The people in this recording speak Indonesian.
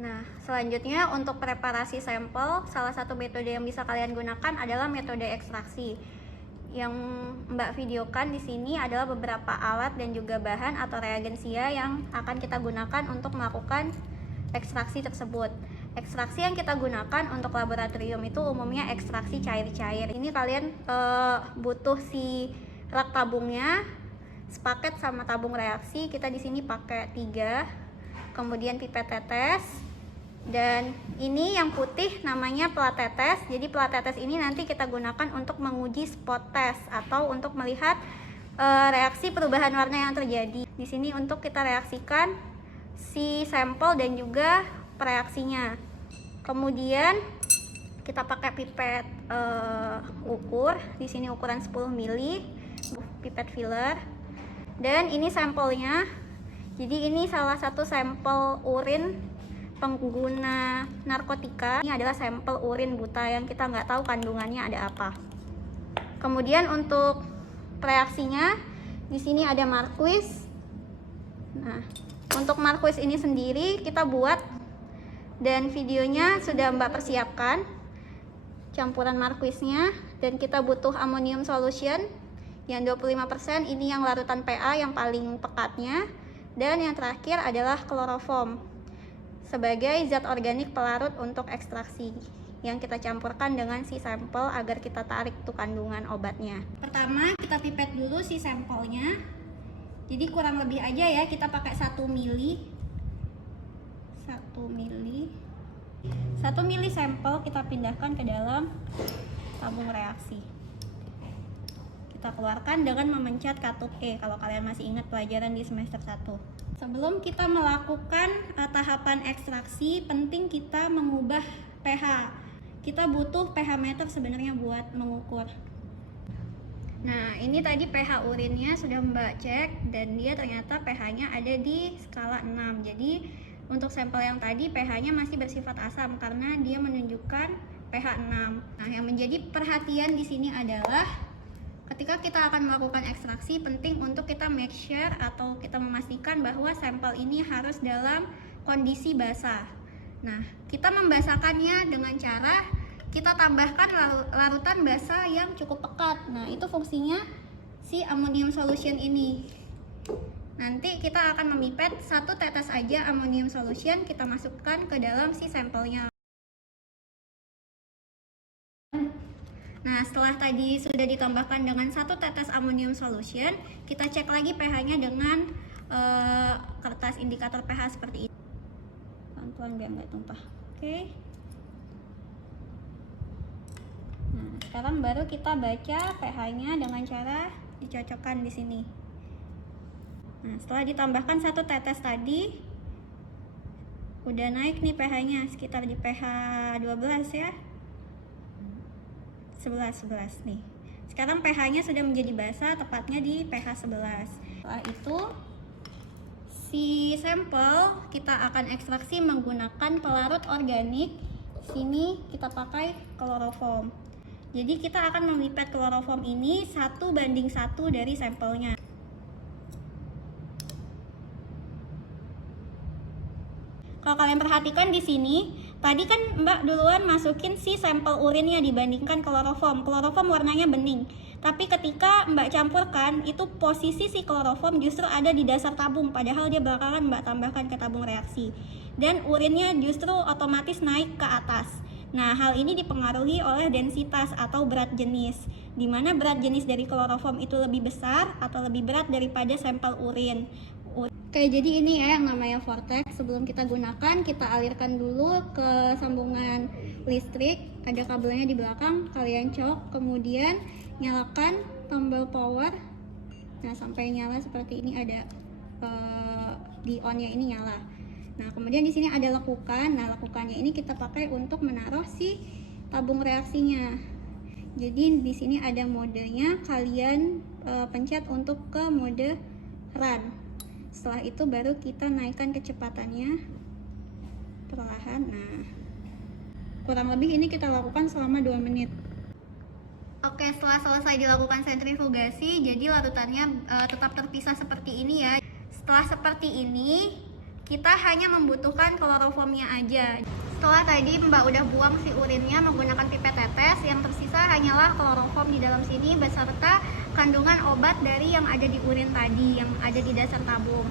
Nah, selanjutnya untuk preparasi sampel, salah satu metode yang bisa kalian gunakan adalah metode ekstraksi. Yang Mbak videokan di sini adalah beberapa alat dan juga bahan atau reagensia yang akan kita gunakan untuk melakukan ekstraksi tersebut. Ekstraksi yang kita gunakan untuk laboratorium itu umumnya ekstraksi cair-cair. Ini kalian butuh si rak tabungnya, sepaket sama tabung reaksi. Kita di sini pakai 3, kemudian pipet tetes, dan ini yang putih namanya pelat tetes. Jadi pelat tetes ini nanti kita gunakan untuk menguji spot test atau untuk melihat reaksi perubahan warna yang terjadi. Di sini untuk kita reaksikan si sampel dan juga reaksinya. Kemudian kita pakai pipet ukur. Di sini ukuran 10 mili, pipet filler. Dan ini sampelnya. Jadi ini salah satu sampel urin pengguna narkotika. Ini adalah sampel urin buta yang kita nggak tahu kandungannya ada apa. Kemudian untuk reaksinya, di sini ada marquise. Nah, untuk marquise ini sendiri kita buat dan videonya sudah Mbak persiapkan campuran marquise-nya, dan kita butuh amonium solution yang 25%, ini yang larutan PA yang paling pekatnya, dan yang terakhir adalah kloroform sebagai zat organik pelarut untuk ekstraksi yang kita campurkan dengan si sampel agar kita tarik tuh kandungan obatnya. Pertama kita pipet dulu si sampelnya. Jadi kurang lebih aja ya, kita pakai 1 mili. 1 mili sampel kita pindahkan ke dalam tabung reaksi. Kita keluarkan dengan memencet katup E kalau kalian masih ingat pelajaran di semester 1. Sebelum kita melakukan tahapan ekstraksi, penting kita mengubah pH. Kita butuh pH meter sebenarnya buat mengukur. Nah, ini tadi pH urinnya sudah Mbak cek dan dia ternyata pH-nya ada di skala 6. Jadi untuk sampel yang tadi pH-nya masih bersifat asam karena dia menunjukkan pH 6. Nah, yang menjadi perhatian di sini adalah ketika kita akan melakukan ekstraksi, penting untuk kita make sure atau kita memastikan bahwa sampel ini harus dalam kondisi basah. Nah, kita membasahkannya dengan cara kita tambahkan larutan basah yang cukup pekat. Nah, itu fungsinya si amonium solution ini. Nanti kita akan memipet 1 tetes aja amonium solution, kita masukkan ke dalam si sampelnya. Nah, setelah tadi sudah ditambahkan dengan 1 tetes amonium solution, kita cek lagi pH-nya dengan kertas indikator pH seperti ini. Pelan-pelan biar nggak tumpah. Oke. Nah, sekarang baru kita baca pH-nya dengan cara dicocokkan di sini. Nah, setelah ditambahkan 1 tetes tadi, udah naik nih pH-nya sekitar di pH 12 ya. 11 nih. Sekarang pH-nya sudah menjadi basah, tepatnya di pH 11. Setelah itu si sampel kita akan ekstraksi menggunakan pelarut organik. Sini kita pakai kloroform. Jadi kita akan memipet kloroform ini 1:1 dari sampelnya. Kalau kalian perhatikan di sini, tadi kan Mbak duluan masukin si sampel urinnya dibandingkan kloroform. Kloroform warnanya bening. Tapi ketika Mbak campurkan, itu posisi si kloroform justru ada di dasar tabung, padahal dia belakangan Mbak tambahkan ke tabung reaksi. Dan urinnya justru otomatis naik ke atas. Nah, hal ini dipengaruhi oleh densitas atau berat jenis, di mana berat jenis dari kloroform itu lebih besar atau lebih berat daripada sampel urin. Oke, jadi ini ya yang namanya vortex. Sebelum kita gunakan, kita alirkan dulu ke sambungan listrik. Ada kabelnya di belakang, kalian cok, kemudian nyalakan tombol power. Nah, sampai nyala seperti ini, ada di on-nya ini nyala. Nah, kemudian di sini ada lekukan. Nah, lekukannya ini kita pakai untuk menaruh si tabung reaksinya. Jadi di sini ada modenya, kalian pencet untuk ke mode run. Setelah itu baru kita naikkan kecepatannya perlahan. Nah, kurang lebih ini kita lakukan selama 2 menit. Oke, setelah selesai dilakukan sentrifugasi, jadi larutannya tetap terpisah seperti ini ya. Setelah seperti ini, Kita hanya membutuhkan kloroformnya aja. Setelah tadi Mbak udah buang si urinnya menggunakan pipet tetes, yang tersisa hanyalah kloroform di dalam sini beserta kandungan obat dari yang ada di urin tadi, yang ada di dasar tabung.